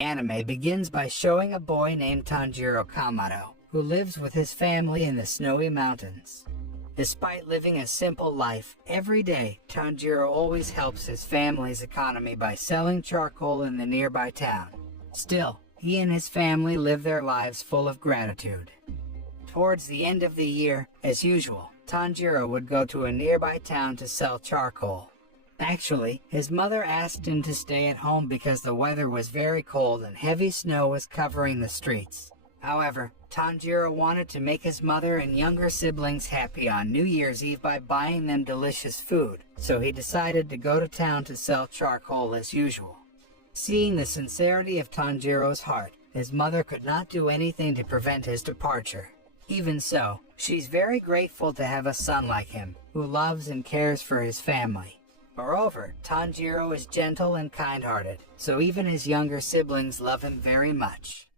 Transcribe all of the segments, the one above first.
Anime begins by showing a boy named Tanjiro Kamado, who lives with his family in the snowy mountains. Despite living a simple life, every day, Tanjiro always helps his family's economy by selling charcoal in the nearby town. Still, he and his family live their lives full of gratitude. Towards the end of the year, as usual, Tanjiro would go to a nearby town to sell charcoal. Actually, his mother asked him to stay at home because the weather was very cold and heavy snow was covering the streets. However, Tanjiro wanted to make his mother and younger siblings happy on New Year's Eve by buying them delicious food, so he decided to go to town to sell charcoal as usual. Seeing the sincerity of Tanjiro's heart, his mother could not do anything to prevent his departure. Even so, she's very grateful to have a son like him, who loves and cares for his family. Moreover, Tanjiro is gentle and kind-hearted, so even his younger siblings love him very much.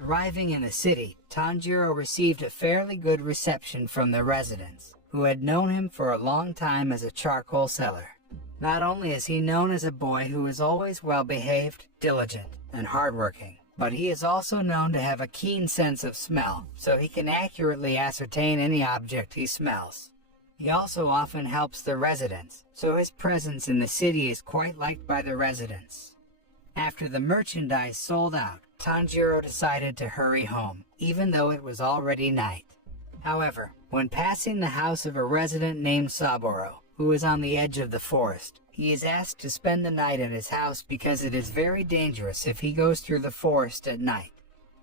Arriving in the city, Tanjiro received a fairly good reception from the residents, who had known him for a long time as a charcoal seller. Not only is he known as a boy who is always well-behaved, diligent, and hardworking, but he is also known to have a keen sense of smell, so he can accurately ascertain any object he smells. He also often helps the residents, so his presence in the city is quite liked by the residents. After the merchandise sold out, Tanjiro decided to hurry home, even though it was already night. However, when passing the house of a resident named Saburo, who is on the edge of the forest, he is asked to spend the night at his house because it is very dangerous if he goes through the forest at night.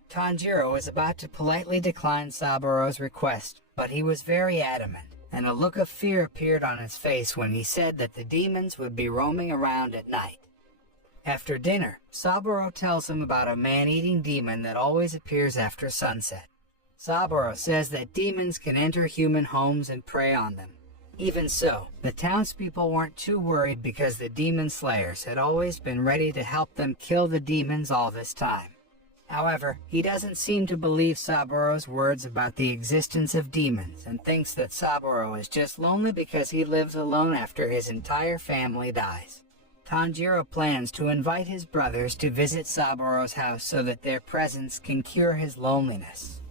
Tanjiro is about to politely decline Saburo's request, but he was very adamant, and a look of fear appeared on his face when he said that the demons would be roaming around at night. After dinner, Saburo tells him about a man-eating demon that always appears after sunset. Saburo says that demons can enter human homes and prey on them. Even so, the townspeople weren't too worried because the demon slayers had always been ready to help them kill the demons all this time. However, he doesn't seem to believe Saburo's words about the existence of demons and thinks that Saburo is just lonely because he lives alone after his entire family dies. Tanjiro plans to invite his brothers to visit Saburo's house so that their presence can cure his loneliness.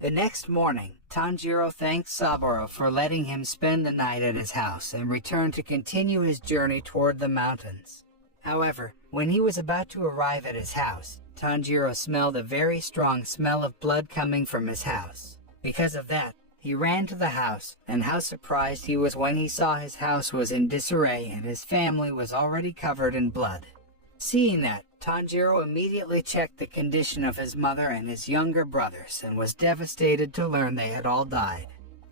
The next morning, Tanjiro thanks Saburo for letting him spend the night at his house and returned to continue his journey toward the mountains. However, when he was about to arrive at his house, Tanjiro smelled a very strong smell of blood coming from his house. Because of that, he ran to the house, and how surprised he was when he saw his house was in disarray and his family was already covered in blood. Seeing that, Tanjiro immediately checked the condition of his mother and his younger brothers and was devastated to learn they had all died.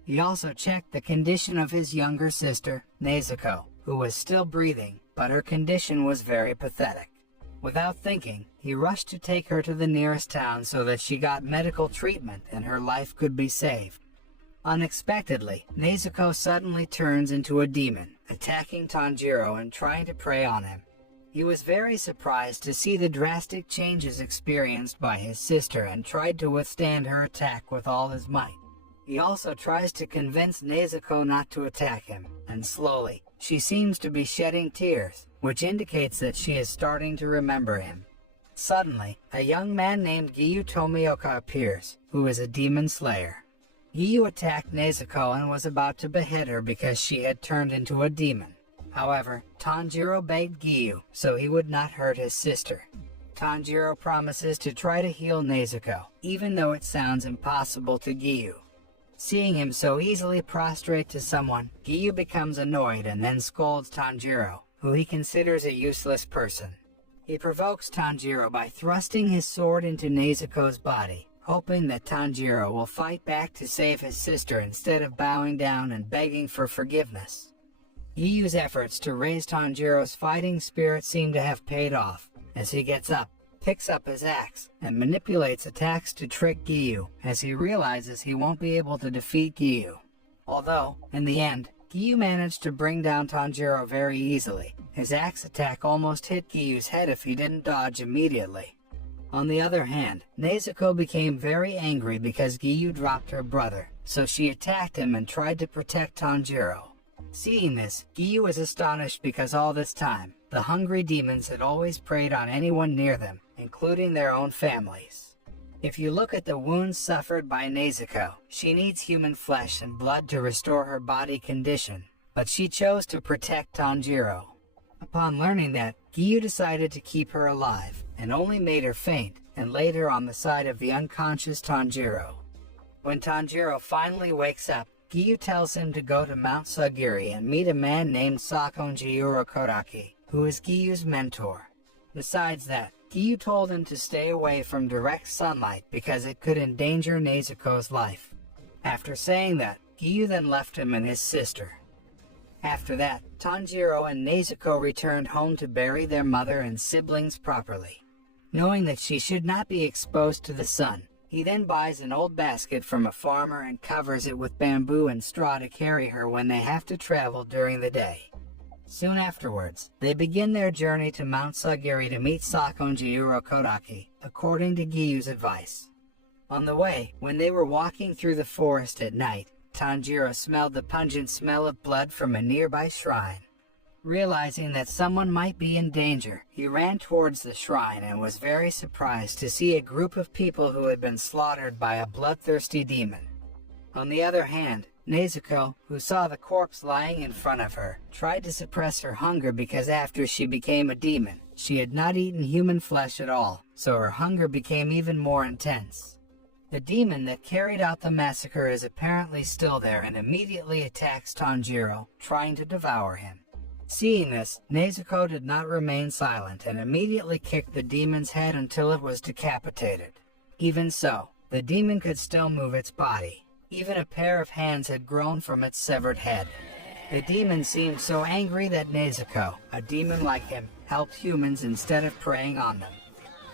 He also checked the condition of his younger sister, Nezuko, who was still breathing, but her condition was very pathetic. Without thinking, he rushed to take her to the nearest town so that she got medical treatment and her life could be saved. Unexpectedly, Nezuko suddenly turns into a demon, attacking Tanjiro and trying to prey on him. He was very surprised to see the drastic changes experienced by his sister and tried to withstand her attack with all his might. He also tries to convince Nezuko not to attack him, and slowly, she seems to be shedding tears, which indicates that she is starting to remember him. Suddenly, a young man named Giyu Tomioka appears, who is a demon slayer. Giyu attacked Nezuko and was about to behead her because she had turned into a demon. However, Tanjiro begged Giyu so he would not hurt his sister. Tanjiro promises to try to heal Nezuko, even though it sounds impossible to Giyu. Seeing him so easily prostrate to someone, Giyu becomes annoyed and then scolds Tanjiro, who he considers a useless person. He provokes Tanjiro by thrusting his sword into Nezuko's body, hoping that Tanjiro will fight back to save his sister instead of bowing down and begging for forgiveness. Giyu's efforts to raise Tanjiro's fighting spirit seem to have paid off, as he gets up, picks up his axe, and manipulates attacks to trick Giyu, as he realizes he won't be able to defeat Giyu. Although, in the end, Giyu managed to bring down Tanjiro very easily. His axe attack almost hit Giyu's head if he didn't dodge immediately. On the other hand, Nezuko became very angry because Giyu dropped her brother, so she attacked him and tried to protect Tanjiro. Seeing this, Giyu was astonished because all this time, the hungry demons had always preyed on anyone near them, including their own families. If you look at the wounds suffered by Nezuko, she needs human flesh and blood to restore her body condition, but she chose to protect Tanjiro. Upon learning that, Giyu decided to keep her alive, and only made her faint, and laid her on the side of the unconscious Tanjiro. When Tanjiro finally wakes up, Giyu tells him to go to Mount Sagiri and meet a man named Sakonji Urokodaki, who is Giyu's mentor. Besides that, Giyu told him to stay away from direct sunlight because it could endanger Nezuko's life. After saying that, Giyu then left him and his sister. After that, Tanjiro and Nezuko returned home to bury their mother and siblings properly. Knowing that she should not be exposed to the sun, he then buys an old basket from a farmer and covers it with bamboo and straw to carry her when they have to travel during the day. Soon afterwards, they begin their journey to Mount Sagiri to meet Sakonji Urokodaki, according to Giyu's advice. On the way, when they were walking through the forest at night, Tanjiro smelled the pungent smell of blood from a nearby shrine. Realizing that someone might be in danger, he ran towards the shrine and was very surprised to see a group of people who had been slaughtered by a bloodthirsty demon. On the other hand, Nezuko, who saw the corpse lying in front of her, tried to suppress her hunger because after she became a demon, she had not eaten human flesh at all, so her hunger became even more intense. The demon that carried out the massacre is apparently still there and immediately attacks Tanjiro, trying to devour him. Seeing this, Nezuko did not remain silent and immediately kicked the demon's head until it was decapitated. Even so, the demon could still move its body. Even a pair of hands had grown from its severed head. The demon seemed so angry that Nezuko, a demon like him, helped humans instead of preying on them.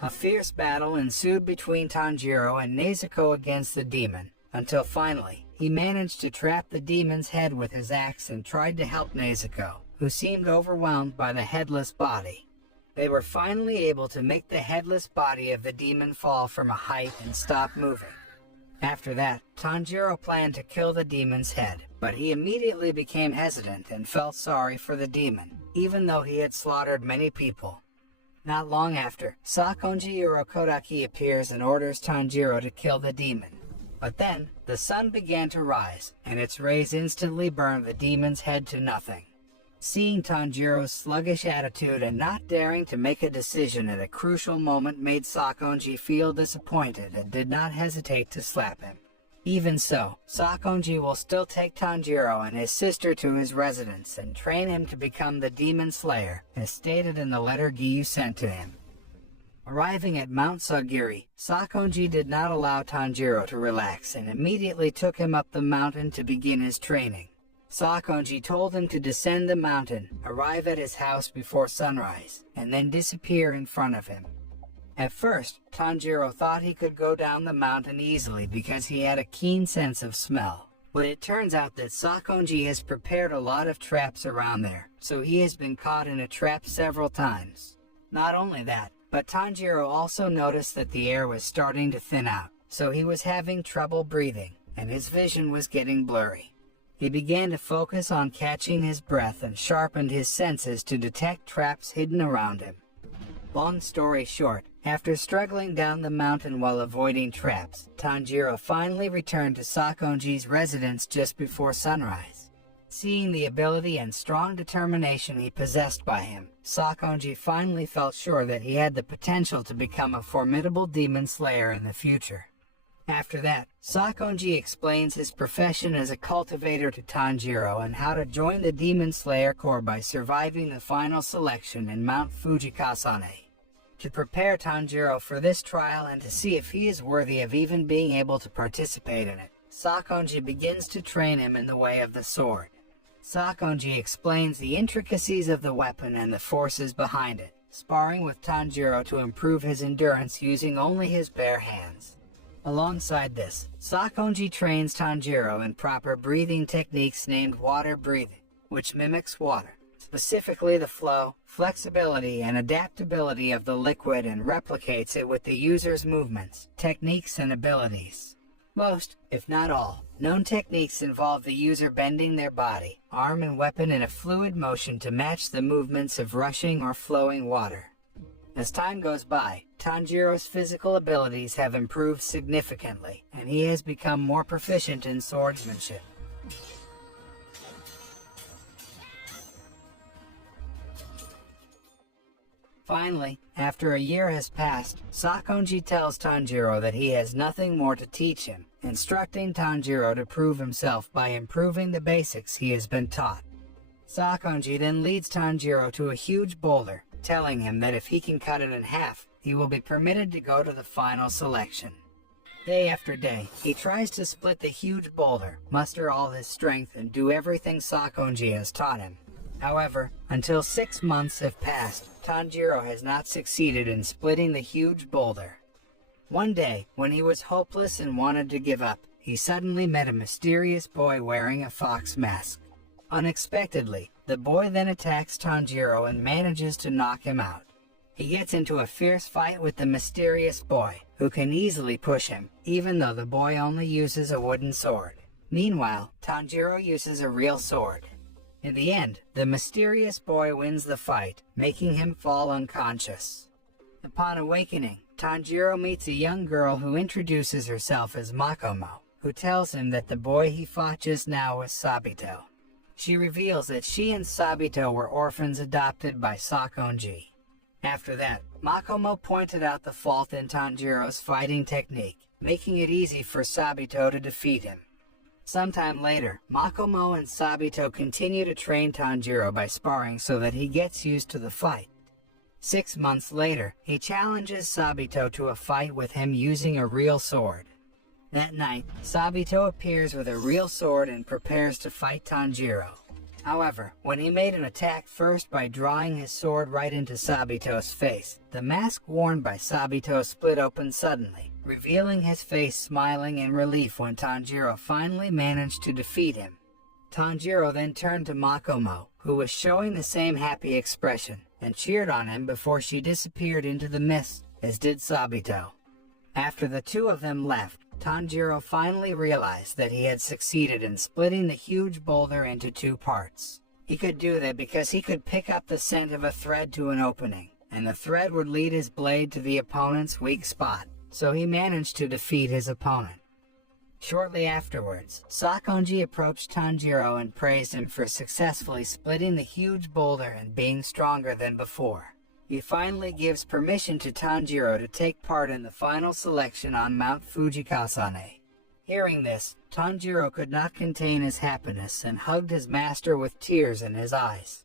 A fierce battle ensued between Tanjiro and Nezuko against the demon, until finally, he managed to trap the demon's head with his axe and tried to help Nezuko, who seemed overwhelmed by the headless body. They were finally able to make the headless body of the demon fall from a height and stop moving. After that, Tanjiro planned to kill the demon's head, but he immediately became hesitant and felt sorry for the demon, even though he had slaughtered many people. Not long after, Sakonji Urokodaki appears and orders Tanjiro to kill the demon. But then, the sun began to rise, and its rays instantly burned the demon's head to nothing. Seeing Tanjiro's sluggish attitude and not daring to make a decision at a crucial moment made Sakonji feel disappointed and did not hesitate to slap him. Even so, Sakonji will still take Tanjiro and his sister to his residence and train him to become the Demon Slayer, as stated in the letter Giyu sent to him. Arriving at Mount Sagiri, Sakonji did not allow Tanjiro to relax and immediately took him up the mountain to begin his training. Sakonji told him to descend the mountain, arrive at his house before sunrise, and then disappear in front of him. At first, Tanjiro thought he could go down the mountain easily because he had a keen sense of smell. But it turns out that Sakonji has prepared a lot of traps around there, so he has been caught in a trap several times. Not only that, but Tanjiro also noticed that the air was starting to thin out, so he was having trouble breathing, and his vision was getting blurry. He began to focus on catching his breath and sharpened his senses to detect traps hidden around him. Long story short, after struggling down the mountain while avoiding traps, Tanjiro finally returned to Sakonji's residence just before sunrise. Seeing the ability and strong determination he possessed by him, Sakonji finally felt sure that he had the potential to become a formidable demon slayer in the future. After that, Sakonji explains his profession as a cultivator to Tanjiro and how to join the Demon Slayer Corps by surviving the final selection in Mount Fujikasane. To prepare Tanjiro for this trial and to see if he is worthy of even being able to participate in it, Sakonji begins to train him in the way of the sword. Sakonji explains the intricacies of the weapon and the forces behind it, sparring with Tanjiro to improve his endurance using only his bare hands. Alongside this, Sakonji trains Tanjiro in proper breathing techniques named water breathing, which mimics water, specifically the flow, flexibility, and adaptability of the liquid and replicates it with the user's movements, techniques, and abilities. Most, if not all, known techniques involve the user bending their body, arm and weapon in a fluid motion to match the movements of rushing or flowing water. As time goes by, Tanjiro's physical abilities have improved significantly, and he has become more proficient in swordsmanship. Finally, after a year has passed, Sakonji tells Tanjiro that he has nothing more to teach him, instructing Tanjiro to prove himself by improving the basics he has been taught. Sakonji then leads Tanjiro to a huge boulder, telling him that if he can cut it in half, he will be permitted to go to the final selection. Day after day, he tries to split the huge boulder, muster all his strength, and do everything Sakonji has taught him. However, until 6 months have passed, Tanjiro has not succeeded in splitting the huge boulder. One day, when he was hopeless and wanted to give up, he suddenly met a mysterious boy wearing a fox mask. Unexpectedly, the boy then attacks Tanjiro and manages to knock him out. He gets into a fierce fight with the mysterious boy, who can easily push him, even though the boy only uses a wooden sword. Meanwhile, Tanjiro uses a real sword. In the end, the mysterious boy wins the fight, making him fall unconscious. Upon awakening, Tanjiro meets a young girl who introduces herself as Makomo, who tells him that the boy he fought just now was Sabito. She reveals that she and Sabito were orphans adopted by Sakonji. After that, Makomo pointed out the fault in Tanjiro's fighting technique, making it easy for Sabito to defeat him. Sometime later, Makomo and Sabito continue to train Tanjiro by sparring so that he gets used to the fight. 6 months later, he challenges Sabito to a fight with him using a real sword. That night, Sabito appears with a real sword and prepares to fight Tanjiro. However, when he made an attack first by drawing his sword right into Sabito's face, the mask worn by Sabito split open suddenly, revealing his face smiling in relief when Tanjiro finally managed to defeat him. Tanjiro then turned to Makomo, who was showing the same happy expression, and cheered on him before she disappeared into the mist, as did Sabito. After the two of them left, Tanjiro finally realized that he had succeeded in splitting the huge boulder into 2 parts. He could do that because he could pick up the scent of a thread to an opening, and the thread would lead his blade to the opponent's weak spot, so he managed to defeat his opponent. Shortly afterwards, Sakonji approached Tanjiro and praised him for successfully splitting the huge boulder and being stronger than before. He finally gives permission to Tanjiro to take part in the final selection on Mount Fujikasane. Hearing this, Tanjiro could not contain his happiness and hugged his master with tears in his eyes.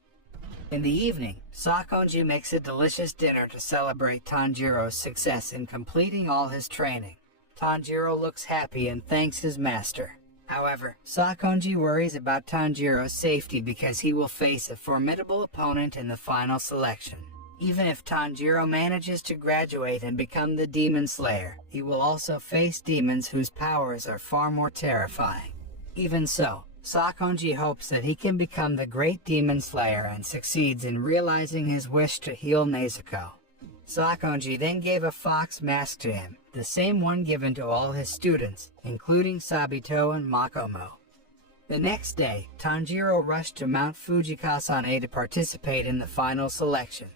In the evening, Sakonji makes a delicious dinner to celebrate Tanjiro's success in completing all his training. Tanjiro looks happy and thanks his master. However, Sakonji worries about Tanjiro's safety because he will face a formidable opponent in the final selection. Even if Tanjiro manages to graduate and become the Demon Slayer, he will also face demons whose powers are far more terrifying. Even so, Sakonji hopes that he can become the great Demon Slayer and succeeds in realizing his wish to heal Nezuko. Sakonji then gave a fox mask to him, the same one given to all his students, including Sabito and Makomo. The next day, Tanjiro rushed to Mount Fujikasane to participate in the final selection.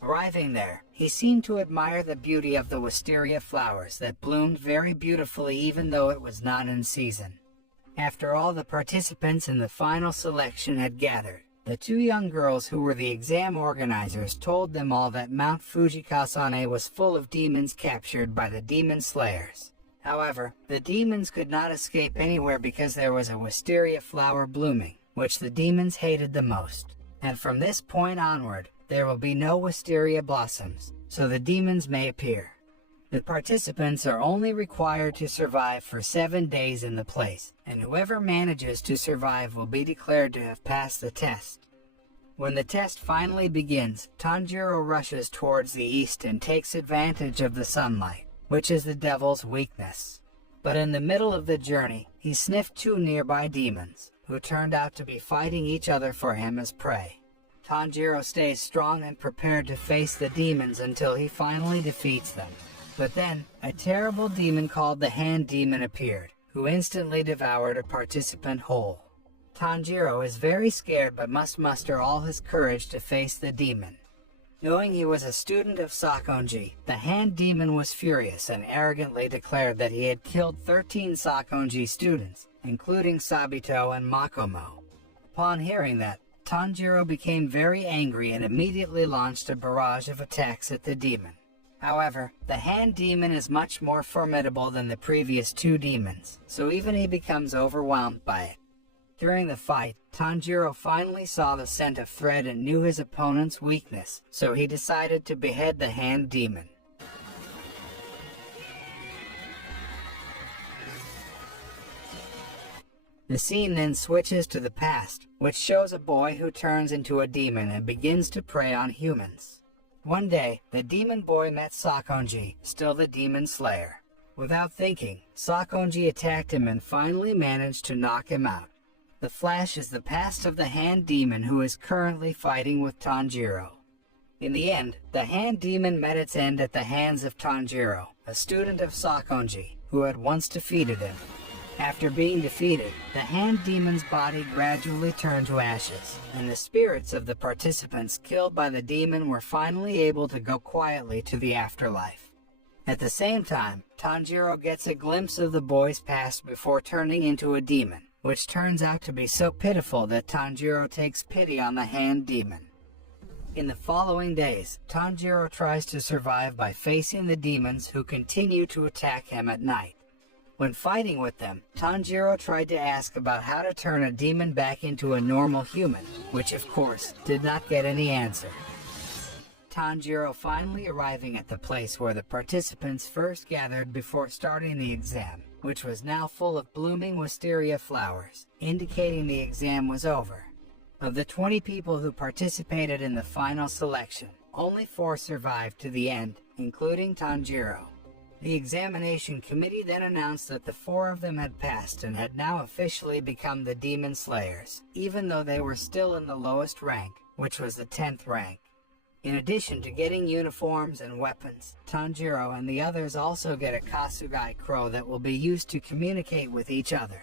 Arriving there, he seemed to admire the beauty of the wisteria flowers that bloomed very beautifully even though it was not in season. After all the participants in the final selection had gathered, the 2 young girls who were the exam organizers told them all that Mount Fujikasane was full of demons captured by the Demon Slayers. However, the demons could not escape anywhere because there was a wisteria flower blooming, which the demons hated the most. And from this point onward, there will be no wisteria blossoms, so the demons may appear. The participants are only required to survive for 7 days in the place, and whoever manages to survive will be declared to have passed the test. When the test finally begins, Tanjiro rushes towards the east and takes advantage of the sunlight, which is the devil's weakness. But in the middle of the journey, he sniffed 2 nearby demons, who turned out to be fighting each other for him as prey. Tanjiro stays strong and prepared to face the demons until he finally defeats them. But then, a terrible demon called the Hand Demon appeared, who instantly devoured a participant whole. Tanjiro is very scared but must muster all his courage to face the demon. Knowing he was a student of Sakonji, the hand demon was furious and arrogantly declared that he had killed 13 Sakonji students, including Sabito and Makomo. Upon hearing that, Tanjiro became very angry and immediately launched a barrage of attacks at the demon. However, the hand demon is much more formidable than the previous 2 demons, so even he becomes overwhelmed by it. During the fight, Tanjiro finally saw the scent of thread and knew his opponent's weakness, so he decided to behead the hand demon. The scene then switches to the past, which shows a boy who turns into a demon and begins to prey on humans. One day, the demon boy met Sakonji, still the demon slayer. Without thinking, Sakonji attacked him and finally managed to knock him out. The flash is the past of the hand demon who is currently fighting with Tanjiro. In the end, the hand demon met its end at the hands of Tanjiro, a student of Sakonji, who had once defeated him. After being defeated, the hand demon's body gradually turned to ashes, and the spirits of the participants killed by the demon were finally able to go quietly to the afterlife. At the same time, Tanjiro gets a glimpse of the boy's past before turning into a demon, which turns out to be so pitiful that Tanjiro takes pity on the hand demon. In the following days, Tanjiro tries to survive by facing the demons who continue to attack him at night. When fighting with them, Tanjiro tried to ask about how to turn a demon back into a normal human, which of course did not get any answer. Tanjiro finally arriving at the place where the participants first gathered before starting the exam, which was now full of blooming wisteria flowers, indicating the exam was over. Of the 20 people who participated in the final selection, only 4 survived to the end, including Tanjiro. The examination committee then announced that the 4 of them had passed and had now officially become the Demon Slayers, even though they were still in the lowest rank, which was the 10th rank. In addition to getting uniforms and weapons, Tanjiro and the others also get a Kasugai crow that will be used to communicate with each other.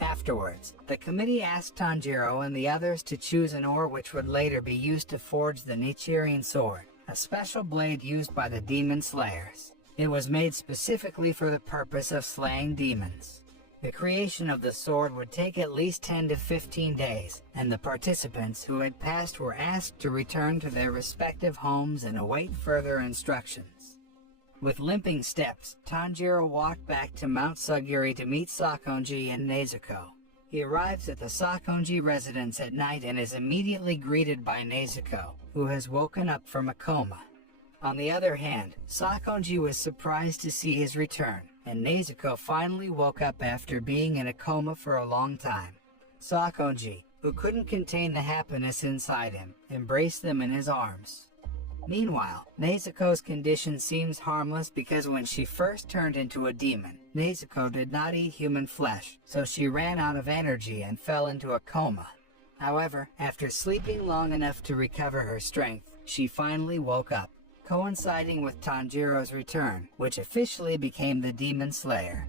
Afterwards, the committee asked Tanjiro and the others to choose an ore which would later be used to forge the Nichirin sword, a special blade used by the Demon Slayers. It was made specifically for the purpose of slaying demons. The creation of the sword would take at least 10 to 15 days, and the participants who had passed were asked to return to their respective homes and await further instructions. With limping steps, Tanjiro walked back to Mount Suguri to meet Sakonji and Nezuko. He arrives at the Sakonji residence at night and is immediately greeted by Nezuko, who has woken up from a coma. On the other hand, Sakonji was surprised to see his return, and Nezuko finally woke up after being in a coma for a long time. Sakonji, who couldn't contain the happiness inside him, embraced them in his arms. Meanwhile, Nezuko's condition seems harmless because when she first turned into a demon, Nezuko did not eat human flesh, so she ran out of energy and fell into a coma. However, after sleeping long enough to recover her strength, she finally woke up, coinciding with Tanjiro's return, which officially became the Demon Slayer.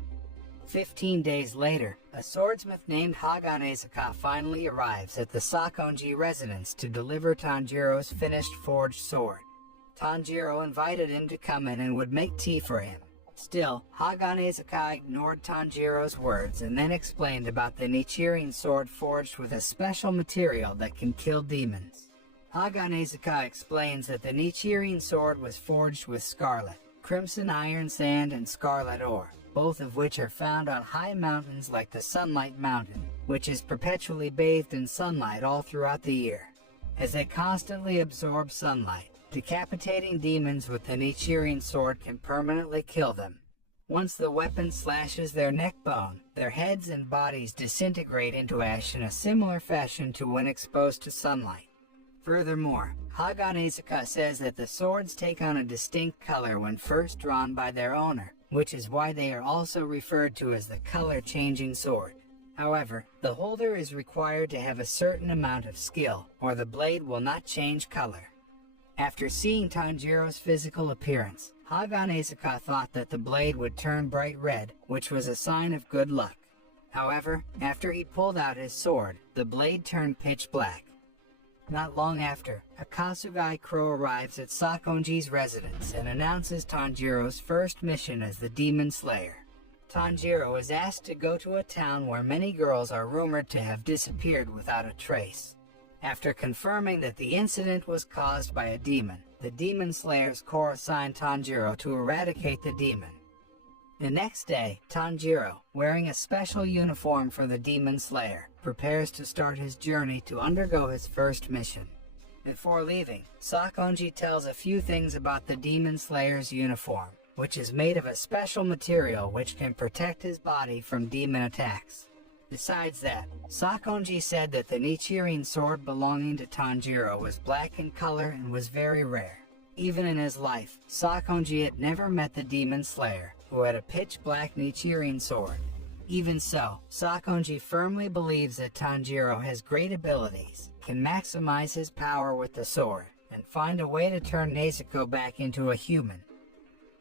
15 days later, a swordsmith named Haganezuka finally arrives at the Sakonji residence to deliver Tanjiro's finished forged sword. Tanjiro invited him to come in and would make tea for him. Still, Haganezuka ignored Tanjiro's words and then explained about the Nichirin sword forged with a special material that can kill demons. Haganezuka explains that the Nichirin sword was forged with scarlet, crimson iron sand and scarlet ore, both of which are found on high mountains like the Sunlight Mountain, which is perpetually bathed in sunlight all throughout the year. As they constantly absorb sunlight, decapitating demons with the Nichirin sword can permanently kill them. Once the weapon slashes their neck bone, their heads and bodies disintegrate into ash in a similar fashion to when exposed to sunlight. Furthermore, Haganezuka says that the swords take on a distinct color when first drawn by their owner, which is why they are also referred to as the color-changing sword. However, the holder is required to have a certain amount of skill, or the blade will not change color. After seeing Tanjiro's physical appearance, Haga Nezuko thought that the blade would turn bright red, which was a sign of good luck. However, after he pulled out his sword, the blade turned pitch black. Not long after, a Kasugai crow arrives at Sakonji's residence and announces Tanjiro's first mission as the Demon Slayer. Tanjiro is asked to go to a town where many girls are rumored to have disappeared without a trace. After confirming that the incident was caused by a demon, the Demon Slayer's corps assigned Tanjiro to eradicate the demon. The next day, Tanjiro, wearing a special uniform for the Demon Slayer, prepares to start his journey to undergo his first mission. Before leaving, Sakonji tells a few things about the Demon Slayer's uniform, which is made of a special material which can protect his body from demon attacks. Besides that, Sakonji said that the Nichirin sword belonging to Tanjiro was black in color and was very rare. Even in his life, Sakonji had never met the Demon Slayer, who had a pitch-black Nichirin sword. Even so, Sakonji firmly believes that Tanjiro has great abilities, can maximize his power with the sword, and find a way to turn Nezuko back into a human.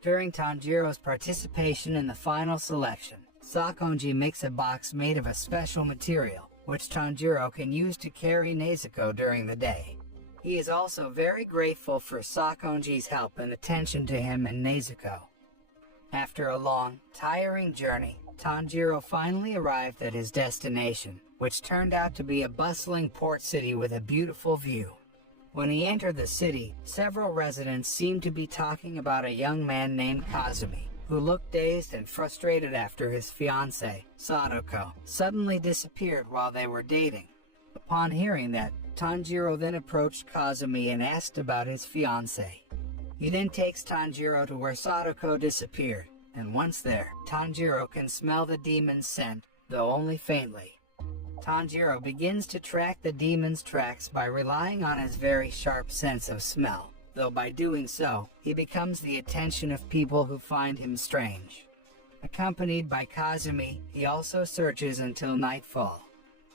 During Tanjiro's participation in the final selection, Sakonji makes a box made of a special material, which Tanjiro can use to carry Nezuko during the day. He is also very grateful for Sakonji's help and attention to him and Nezuko. After a long, tiring journey, Tanjiro finally arrived at his destination, which turned out to be a bustling port city with a beautiful view. When he entered the city, several residents seemed to be talking about a young man named Kazumi, who looked dazed and frustrated after his fiancée, Sadako, suddenly disappeared while they were dating. Upon hearing that, Tanjiro then approached Kazumi and asked about his fiancée. He then takes Tanjiro to where Sadako disappeared, and once there, Tanjiro can smell the demon's scent, though only faintly. Tanjiro begins to track the demon's tracks by relying on his very sharp sense of smell, though by doing so, he becomes the attention of people who find him strange. Accompanied by Kazumi, he also searches until nightfall.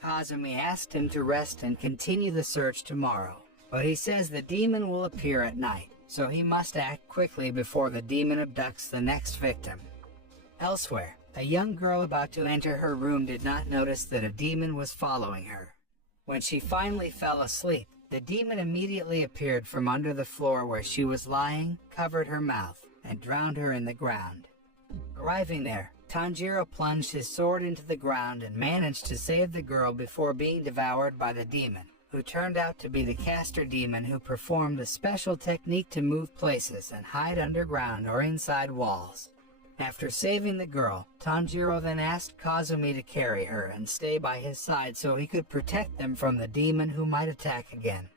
Kazumi asked him to rest and continue the search tomorrow, but he says the demon will appear at night, so he must act quickly before the demon abducts the next victim. Elsewhere, a young girl about to enter her room did not notice that a demon was following her. When she finally fell asleep, the demon immediately appeared from under the floor where she was lying, covered her mouth, and drowned her in the ground. Arriving there, Tanjiro plunged his sword into the ground and managed to save the girl before being devoured by the demon, who turned out to be the caster demon who performed a special technique to move places and hide underground or inside walls. After saving the girl, Tanjiro then asked Kazumi to carry her and stay by his side so he could protect them from the demon who might attack again.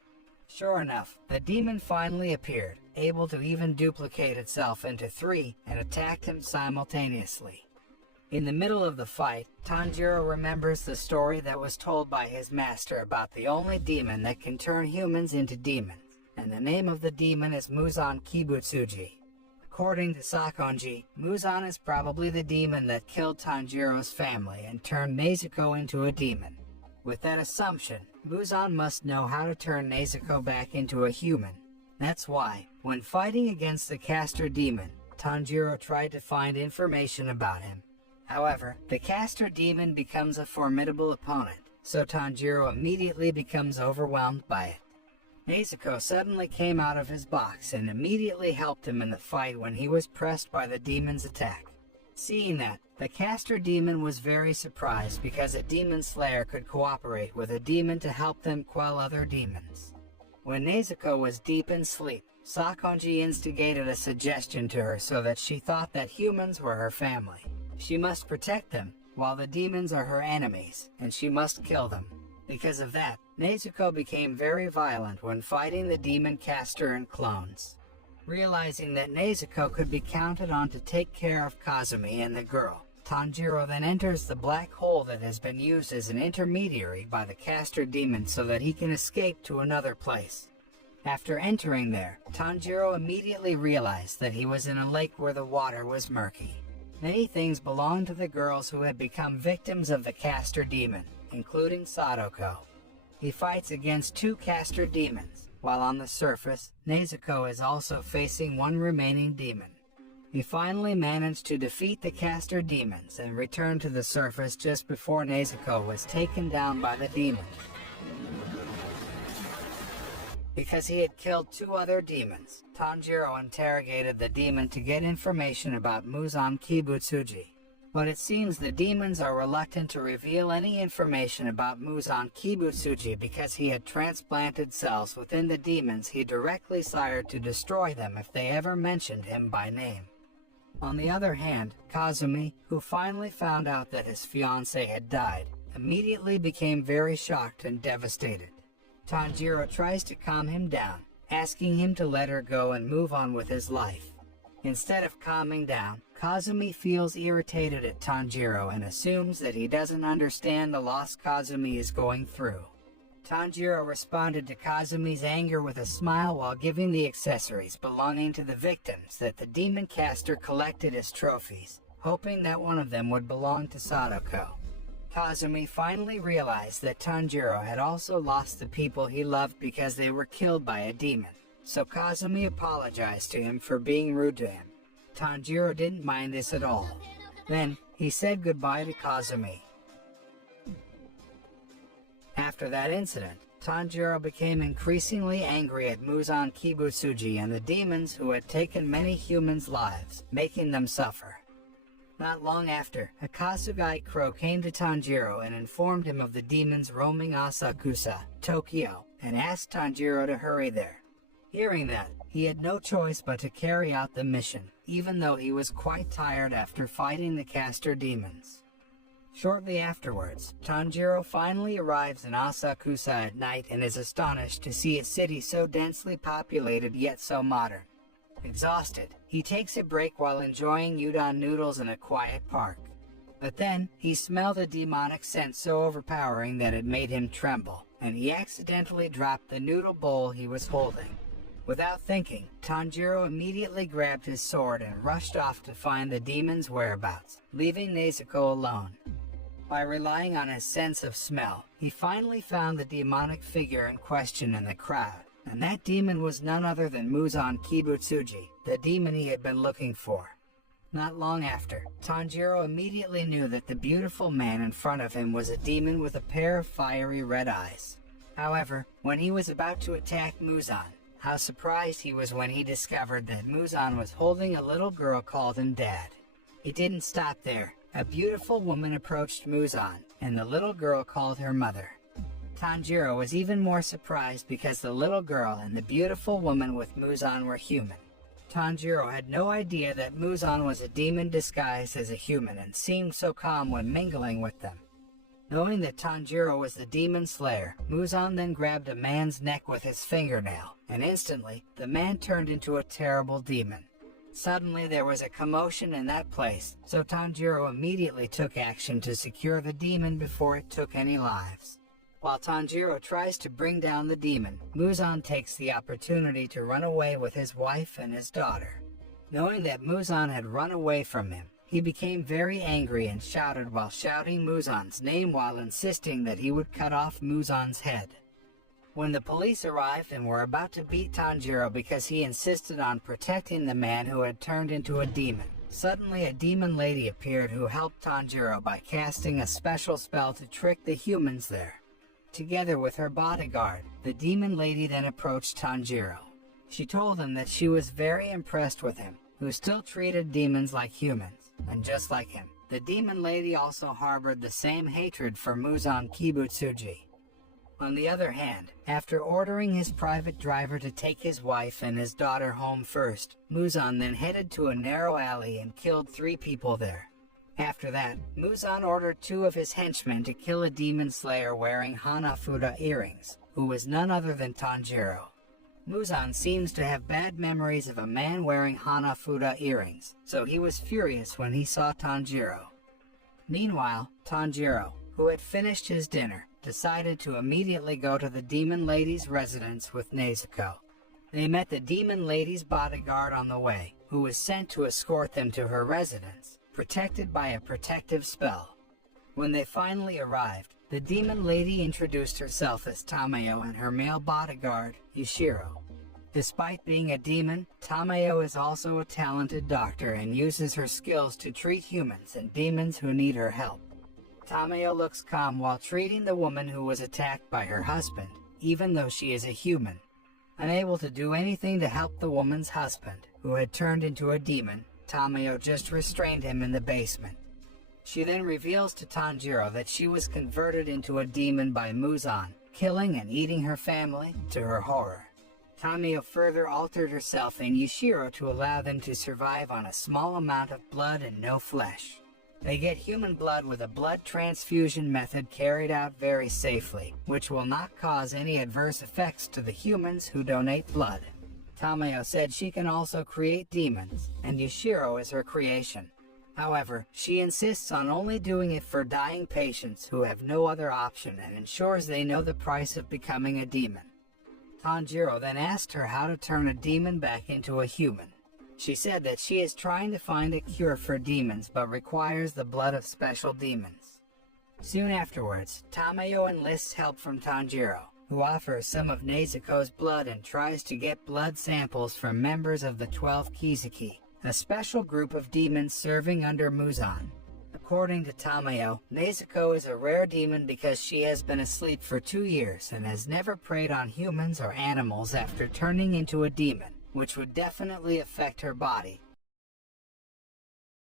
Sure enough, the demon finally appeared, able to even duplicate itself into 3 and attacked him simultaneously. In the middle of the fight, Tanjiro remembers the story that was told by his master about the only demon that can turn humans into demons, and the name of the demon is Muzan Kibutsuji. According to Sakonji, Muzan is probably the demon that killed Tanjiro's family and turned Nezuko into a demon. With that assumption, Muzan must know how to turn Nezuko back into a human. That's why, when fighting against the caster demon, Tanjiro tried to find information about him. However, the caster demon becomes a formidable opponent, so Tanjiro immediately becomes overwhelmed by it. Nezuko suddenly came out of his box and immediately helped him in the fight when he was pressed by the demon's attack. Seeing that, the caster demon was very surprised because a demon slayer could cooperate with a demon to help them quell other demons. When Nezuko was deep in sleep, Sakonji instigated a suggestion to her so that she thought that humans were her family. She must protect them, while the demons are her enemies, and she must kill them. Because of that, Nezuko became very violent when fighting the demon caster and clones. Realizing that Nezuko could be counted on to take care of Kazumi and the girl, Tanjiro then enters the black hole that has been used as an intermediary by the caster demon so that he can escape to another place. After entering there, Tanjiro immediately realized that he was in a lake where the water was murky. Many things belonged to the girls who had become victims of the caster demon, including Sadako. He fights against 2 caster demons, While on the surface, Nezuko is also facing one remaining demon. He finally managed to defeat the caster demons and return to the surface just before Nezuko was taken down by the demon. Because he had killed 2 other demons, Tanjiro interrogated the demon to get information about Muzan Kibutsuji. But it seems the demons are reluctant to reveal any information about Muzan Kibutsuji because he had transplanted cells within the demons he directly sired to destroy them if they ever mentioned him by name. On the other hand, Kazumi, who finally found out that his fiancée had died, immediately became very shocked and devastated. Tanjiro tries to calm him down, asking him to let her go and move on with his life. Instead of calming down, Kazumi feels irritated at Tanjiro and assumes that he doesn't understand the loss Kazumi is going through. Tanjiro responded to Kazumi's anger with a smile while giving the accessories belonging to the victims that the demon caster collected as trophies, hoping that one of them would belong to Sadako. Kazumi finally realized that Tanjiro had also lost the people he loved because they were killed by a demon, so Kazumi apologized to him for being rude to him. Tanjiro didn't mind this at all. Then, he said goodbye to Kazumi. After that incident, Tanjiro became increasingly angry at Muzan Kibutsuji and the demons who had taken many humans' lives, making them suffer. Not long after, a Kasugai crow came to Tanjiro and informed him of the demons roaming Asakusa, Tokyo, and asked Tanjiro to hurry there. Hearing that, he had no choice but to carry out the mission, even though he was quite tired after fighting the caster demons. Shortly afterwards, Tanjiro finally arrives in Asakusa at night and is astonished to see a city so densely populated yet so modern. Exhausted, he takes a break while enjoying udon noodles in a quiet park. But then, he smelled a demonic scent so overpowering that it made him tremble, and he accidentally dropped the noodle bowl he was holding. Without thinking, Tanjiro immediately grabbed his sword and rushed off to find the demon's whereabouts, leaving Nezuko alone. By relying on his sense of smell, he finally found the demonic figure in question in the crowd. And that demon was none other than Muzan Kibutsuji, the demon he had been looking for. Not long after, Tanjiro immediately knew that the beautiful man in front of him was a demon with a pair of fiery red eyes. However, when he was about to attack Muzan, how surprised he was when he discovered that Muzan was holding a little girl called him Dad. It didn't stop there. A beautiful woman approached Muzan, and the little girl called her mother. Tanjiro was even more surprised because the little girl and the beautiful woman with Muzan were human. Tanjiro had no idea that Muzan was a demon disguised as a human and seemed so calm when mingling with them. Knowing that Tanjiro was the demon slayer, Muzan then grabbed a man's neck with his fingernail, and instantly, the man turned into a terrible demon. Suddenly there was a commotion in that place, so Tanjiro immediately took action to secure the demon before it took any lives. While Tanjiro tries to bring down the demon, Muzan takes the opportunity to run away with his wife and his daughter. Knowing that Muzan had run away from him, he became very angry and shouted while shouting Muzan's name while insisting that he would cut off Muzan's head. When the police arrived and were about to beat Tanjiro because he insisted on protecting the man who had turned into a demon, suddenly a demon lady appeared who helped Tanjiro by casting a special spell to trick the humans there. Together with her bodyguard, the demon lady then approached Tanjiro. She told him that she was very impressed with him, who still treated demons like humans, and just like him, the demon lady also harbored the same hatred for Muzan Kibutsuji. On the other hand, after ordering his private driver to take his wife and his daughter home first, Muzan then headed to a narrow alley and killed 3 people there. After that, Muzan ordered 2 of his henchmen to kill a demon slayer wearing Hanafuda earrings, who was none other than Tanjiro. Muzan seems to have bad memories of a man wearing Hanafuda earrings, so he was furious when he saw Tanjiro. Meanwhile, Tanjiro, who had finished his dinner, decided to immediately go to the demon lady's residence with Nezuko. They met the demon lady's bodyguard on the way, who was sent to escort them to her residence, protected by a protective spell. When they finally arrived, The demon lady introduced herself as Tamayo and her male bodyguard, Yushiro. Despite being a demon, Tamayo is also a talented doctor and uses her skills to treat humans and demons who need her help. Tamayo looks calm while treating the woman who was attacked by her husband, even though she is a human. Unable to do anything to help the woman's husband, who had turned into a demon, Tamayo just restrained him in the basement. She then reveals to Tanjiro that she was converted into a demon by Muzan, killing and eating her family, to her horror. Tamayo further altered herself and Yushiro to allow them to survive on a small amount of blood and no flesh. They get human blood with a blood transfusion method carried out very safely, which will not cause any adverse effects to the humans who donate blood. Tamayo said she can also create demons, and Yushiro is her creation. However, she insists on only doing it for dying patients who have no other option and ensures they know the price of becoming a demon. Tanjiro then asked her how to turn a demon back into a human. She said that she is trying to find a cure for demons but requires the blood of special demons. Soon afterwards, Tamayo enlists help from Tanjiro, who offers some of Nezuko's blood and tries to get blood samples from members of the 12 Kizuki, a special group of demons serving under Muzan. According to Tamayo, Nezuko is a rare demon because she has been asleep for 2 years and has never preyed on humans or animals after turning into a demon, which would definitely affect her body,